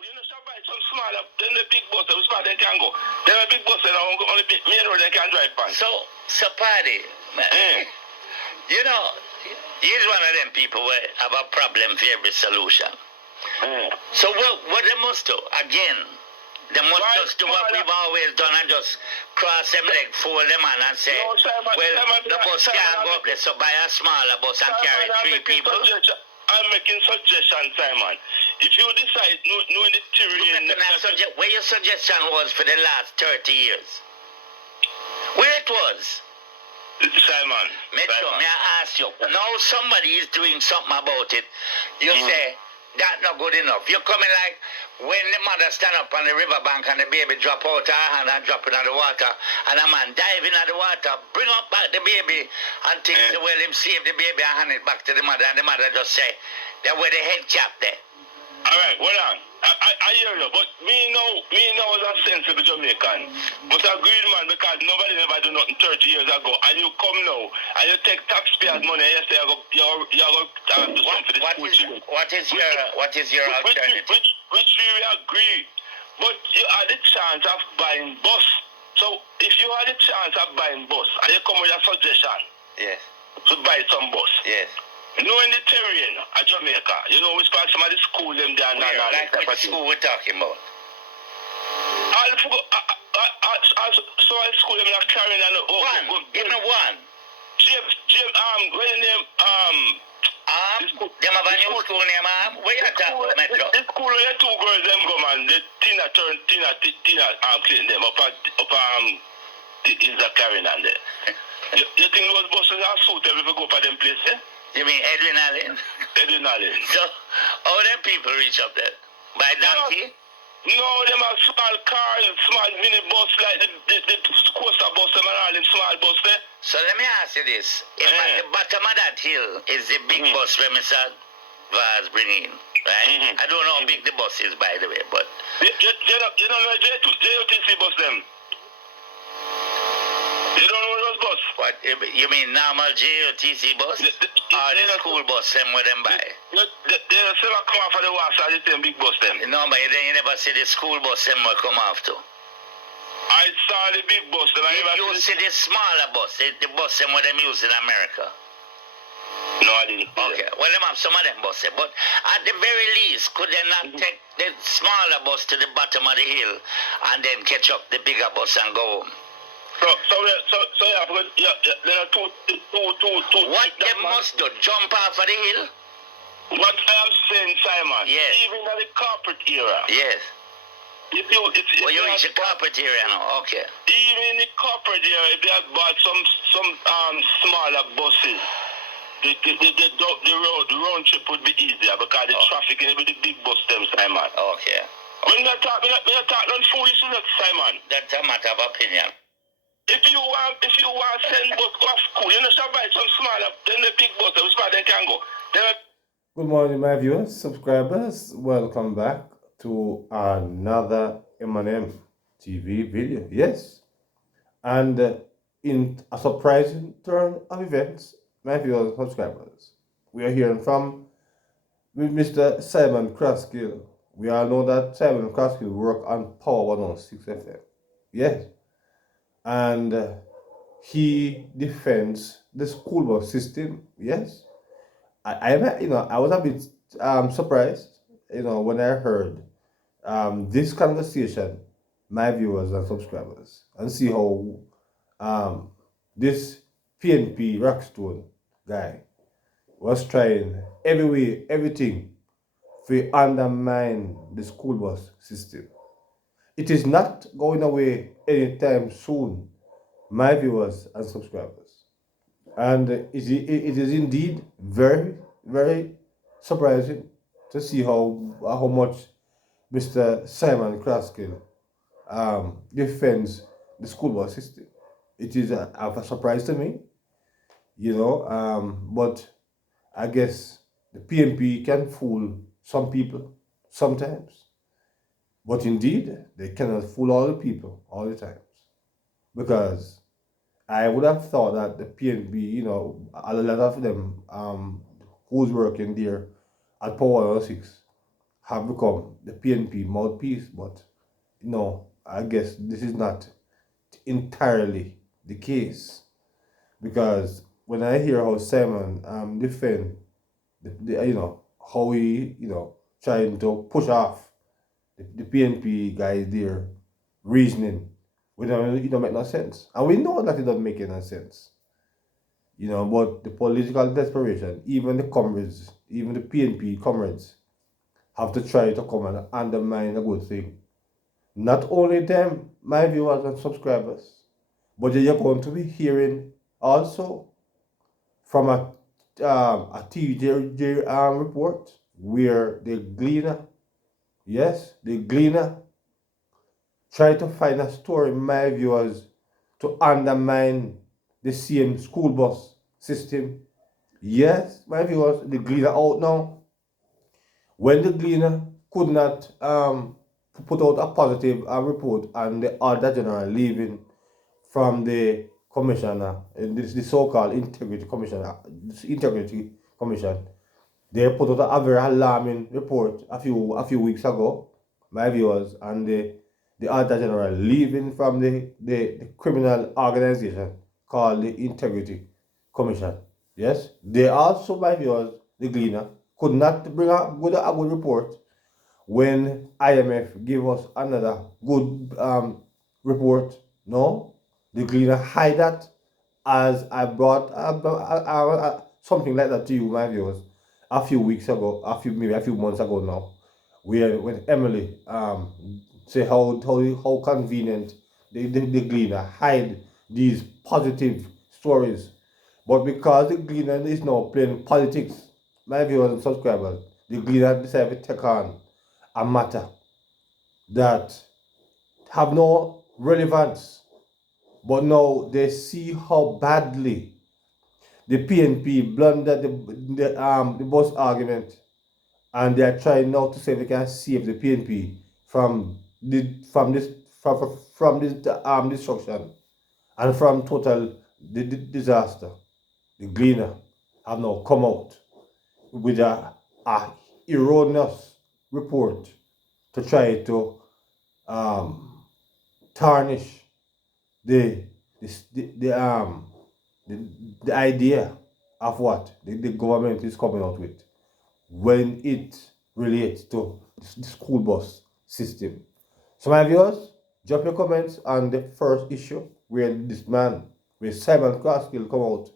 school. You know, so buy some smaller, then the big bus, the small they can go. Then the big bus, and only big main road they can drive on. So Paddy, man, you know, he's one of them people where have a problem for every solution. So what they must do, again, they must just do what we've always done and just cross them leg, fold them on and say, the bus can't go up there, so buy a smaller bus and carry 3 people. I'm making suggestions, Simon. If you decide, knowing the theory... Where your suggestion was for the last 30 years? Where it was? Simon. Metro, may I ask you, now somebody is doing something about it. You say, that's not good enough. You're coming like when the mother stand up on the riverbank and the baby drop out her hand and drop in the water, and a man dive in the water, bring up back the baby and think, well, him save the baby and hand it back to the mother, and the mother just say, that where the head cap there. All right, hold on. I hear you, but me know as a sensible Jamaican. But I agree, man, because nobody never do nothing 30 years ago, and you come now, and you take taxpayers' money, and you say, you're going to do something for the school children. What is your alternative? Which we agree, but you had the chance of buying bus. So if you had the chance of buying bus, and you come with a suggestion, yes, to buy some bus, yes. Knowing the terrain at Jamaica, you know which part some of the school them there and like which school we're talking about? I'll forget. So I school them are carrying and give me one. James, what's your name? Them have a new school name, where you talking about, Metro? The school where 2 girls them go, man. The Tina clean them up is a carrying and there. You think those buses are suitable if you go for them place, eh? You mean Edwin Allen? Edwin Allen. So, how them people reach up there? By donkey? No, them are small cars, small mini bus, like the coaster bus, them are all in small bus there. So let me ask you this. If at the bottom of that hill is the big bus where Mr. Vaz bring in, right? I don't know how big the bus is, by the way, but... You know where JOTC bus them? You don't know those bus? What, you mean normal JOTC bus? Or the school bus them where them buy? They say come off of the water, they them big bus them. No, but you never see the school bus them will come off too. I saw the big bus them. You see the smaller bus, the bus them where them use in America? No, I didn't. Okay, well, them have some of them buses, but at the very least, could they not take the smaller bus to the bottom of the hill and then catch up the bigger bus and go home? So yeah, there are two. What they must do, jump off of the hill? What I am saying, Simon, yes. Even in the corporate era. Yes. If you reach the corporate area now, okay. Even in the corporate area, if they had bought some smaller buses, the round trip would be easier because the traffic in the big bus them, Simon. Okay. When you talk on foolishness, Simon. That's a matter of opinion. If you want to send bus off school, you know, so buy some smaller, then the big bus, which part they can go. Good morning, my viewers, subscribers. Welcome back to another M&M TV video. Yes, and in a surprising turn of events, my viewers and subscribers, we are hearing from with Mr. Simon Crosskill. We all know that Simon Crosskill work on Power 106 FM. Yes. And he defends the school bus system. Yes, I was a bit surprised, when I heard this conversation, my viewers and subscribers, and see how this PNP Rockstone guy was trying everything to undermine the school bus system. It is not going away anytime soon, my viewers and subscribers. And it is indeed very, very surprising to see how much Mr. Simon Crosskill defends the school bus system. It is a surprise to me, but I guess the PNP can fool some people sometimes. But indeed, they cannot fool all the people all the times. Because I would have thought that the PNP, a lot of them who's working there at Power 106 have become the PNP mouthpiece, but no, I guess this is not entirely the case, because when I hear how Simon defend how he trying to push off the PNP guys there reasoning, it don't make no sense, and we know that it doesn't make any sense. But the political desperation, even the comrades, even the PNP comrades, have to try to come and undermine a good thing. Not only them, my viewers and subscribers, but you're going to be hearing also from a TJ report where the Gleaner, yes, the Gleaner, try to find a story, my viewers, to undermine the same school bus system. Yes, my viewers, the Gleaner out now. When the Gleaner could not put out a positive report and the other general leaving from the commissioner, the so-called integrity commissioner, integrity commission, they put out a very alarming report a few weeks ago, my viewers, and the other general leaving from the criminal organization called the Integrity Commission. Yes, they also, my viewers, the Gleaner, could not bring a good report when IMF gave us another good report. No, the Gleaner hide that, as I brought something like that to you, my viewers, a few weeks ago, maybe a few months ago now, when Emily say how convenient the Gleaner hide these positive stories, but because the Gleaner is now playing politics, my viewers and subscribers, the Gleaner decided to take on a matter that have no relevance, but now they see how badly the PNP blundered the bus argument, and they are trying now to say they can save the PNP from this destruction and from total disaster. The Gleaner have now come out with a erroneous report to try to tarnish the the idea of what the government is coming out with when it relates to the school bus system. So my viewers, drop your comments on the first issue where this man, where Simon Crosskill come out.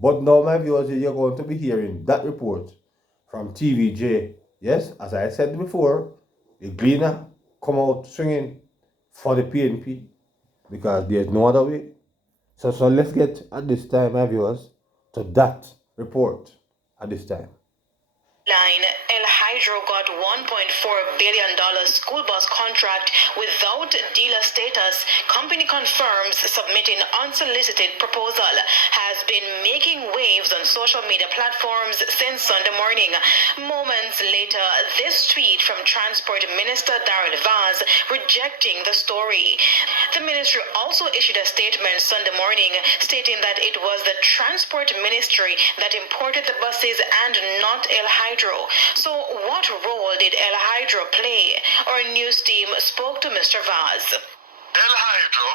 But now my viewers, you're going to be hearing that report from TVJ. Yes, as I said before, the Gleaner come out swinging for the PNP because there's no other way. So let's get at this time, my viewers, to that report at this time. El Hydro got $1.4 billion school bus contract without dealer status. Company confirms submitting unsolicited proposal. Has been making waves on social media platforms since Sunday morning. Moments later, this tweet from Transport Minister Darrell Vaz rejecting the story. The ministry also issued a statement Sunday morning stating that it was the Transport Ministry that imported the buses and not El Hydro. So what role did El Hydro play? Our news team spoke to Mr. Vaz. El Hydro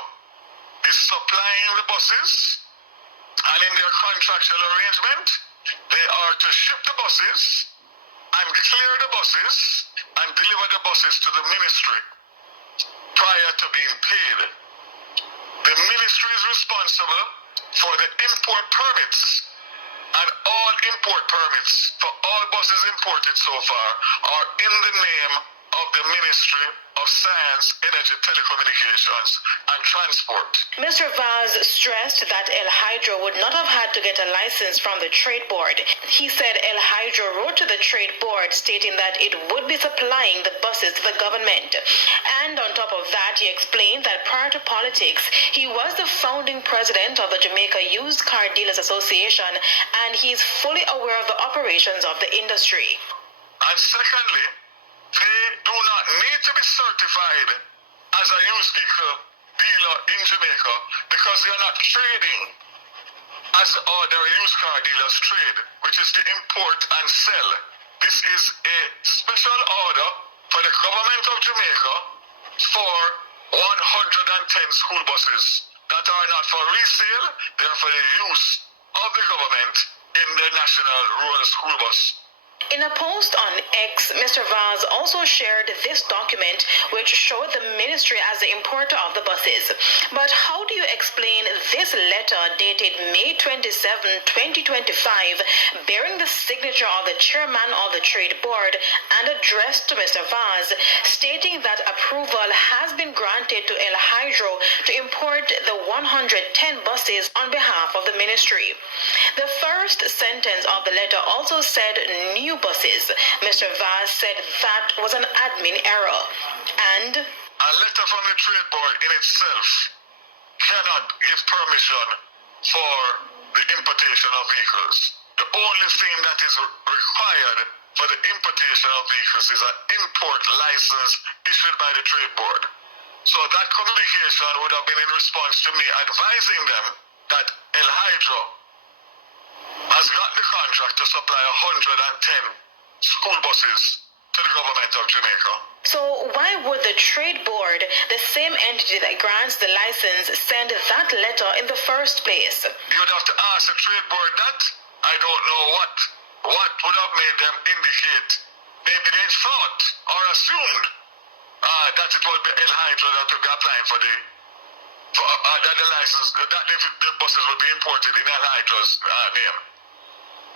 is supplying the buses, and in their contractual arrangement, they are to ship the buses and clear the buses and deliver the buses to the ministry prior to being paid. The ministry is responsible for the import permits, and all import permits for all buses imported so far are in the name of the Ministry of Science, Energy, Telecommunications and Transport. Mr. Vaz stressed that El Hydro would not have had to get a license from the trade board. He said El Hydro wrote to the trade board stating that it would be supplying the buses to the government. And on top of that, he explained that prior to politics, he was the founding president of the Jamaica Used Car Dealers Association, and he's fully aware of the operations of the industry. And secondly, they do not need to be certified as a used vehicle dealer in Jamaica because they are not trading as other used car dealers trade, which is to import and sell. This is a special order for the government of Jamaica for 110 school buses that are not for resale, they're for the use of the government in the National Rural School Bus. In a post on X, Mr. Vaz also shared this document which showed the ministry as the importer of the buses. But how do you explain this letter dated May 27, 2025, bearing the signature of the chairman of the trade board and addressed to Mr. Vaz, stating that approval has been granted to El Hydro to import the 110 buses on behalf of the ministry? The first sentence of the letter also said new buses. Mr. Vaz said that was an admin error. And a letter from the trade board in itself cannot give permission for the importation of vehicles. The only thing that is required for the importation of vehicles is an import license issued by the trade board. So that communication would have been in response to me advising them that El Hydro has got the contract to supply 110 school buses to the government of Jamaica. So why would the trade board, the same entity that grants the license, send that letter in the first place? You'd have to ask the trade board that. I don't know what would have made them indicate. Maybe they thought or assumed that it would be El Hydro that would be applying for that the license, that the buses would be imported in El Hydro's name.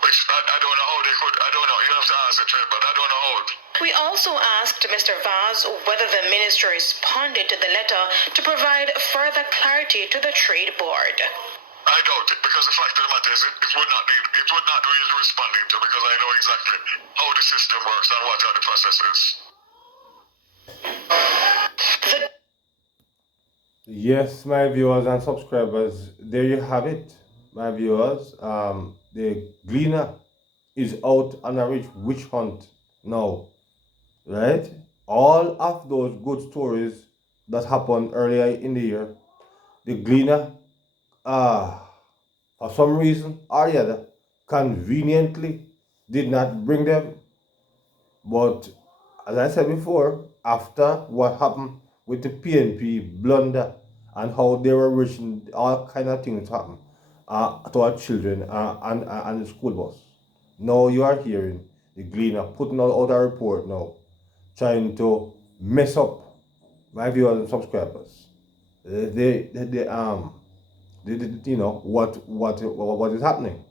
Which I don't know how they could, I don't know, you have to ask the trade, but I don't know how. We also asked Mr. Vaz whether the minister responded to the letter to provide further clarity to the trade board. I doubt it, because the fact of the matter is it would not need responding to, because I know exactly how the system works and what are the processes. Yes, my viewers and subscribers, there you have it, my viewers. The Gleaner is out on a witch hunt now, right? All of those good stories that happened earlier in the year, the Gleaner, for some reason or the other, conveniently did not bring them. But as I said before, after what happened with the PNP blunder and how they were wishing all kind of things happen to our children and the school bus. Now you are hearing the Gleaner putting out a report now, trying to mess up my viewers and subscribers. You know what is happening,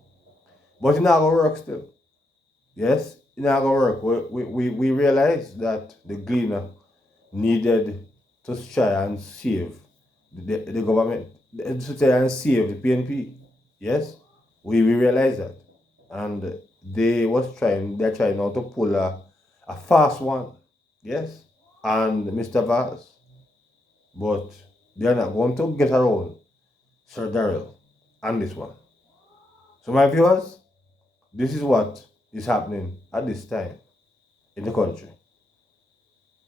but it's not gonna work still. Yes, it's not gonna work. We realize that the Gleaner needed to try and save the government, to try and save the PNP. Yes, we realize that, and they're trying now to pull a fast one. Yes, and Mr. Vaz, but they are not going to get around Sir Daryl and this one. So my viewers, this is what is happening at this time in the country,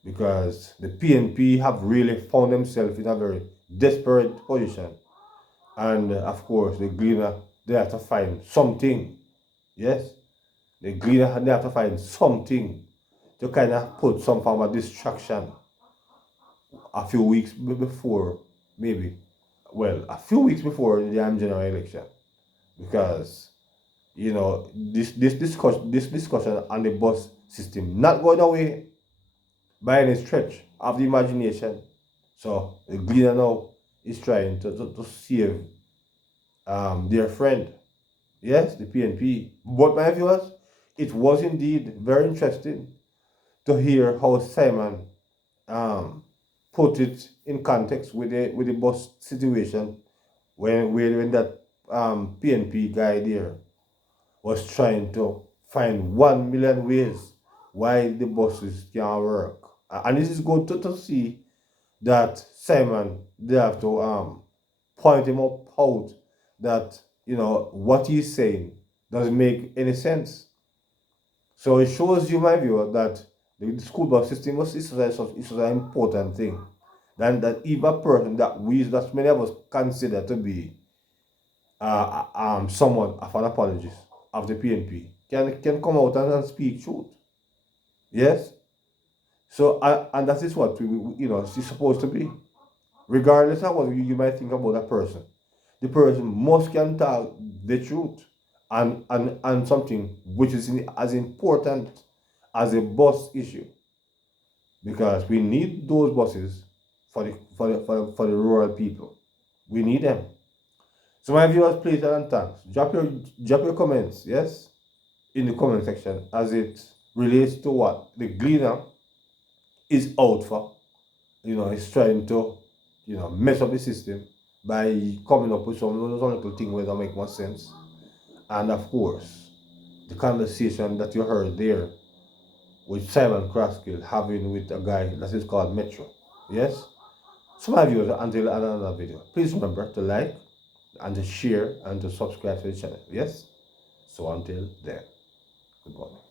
because the PNP have really found themselves in a very desperate position, and of course the Gleaner, they have to find something. Yes, the Gleaner, they have to find something to kind of put some form of distraction a few weeks before, maybe, well, a few weeks before the general election, because you know this discussion on the bus system not going away by any stretch of the imagination. So the Gleaner now is trying to save their friend, yes, the PNP. But my viewers, it was indeed very interesting to hear how Simon put it in context with the bus situation when that PNP guy there was trying to find 1 million ways why the buses can't work. And this is good to see that Simon, they have to point him out that, you know, what he's saying doesn't make any sense. So it shows you, my viewer, that the school bus system is an important thing. Then that even a person that many of us consider to be somewhat of an apologist of the PNP, can come out and speak truth. Yes. So and that is what it's supposed to be. Regardless of what you might think about a person, the person must can tell the truth and something which is as important as a bus issue, because we need those buses for the rural people. We need them. So my viewers, please and thanks. Drop your comments, yes, in the comment section as it relates to what the Gleaner is out for. Is trying to, mess up the system by coming up with some little thing where don't make much sense. And of course, the conversation that you heard there with Simon Kraskill having with a guy that is called Metro. Yes? So my viewers, until another video, please remember to like and to share and to subscribe to the channel. Yes? So until then, good morning.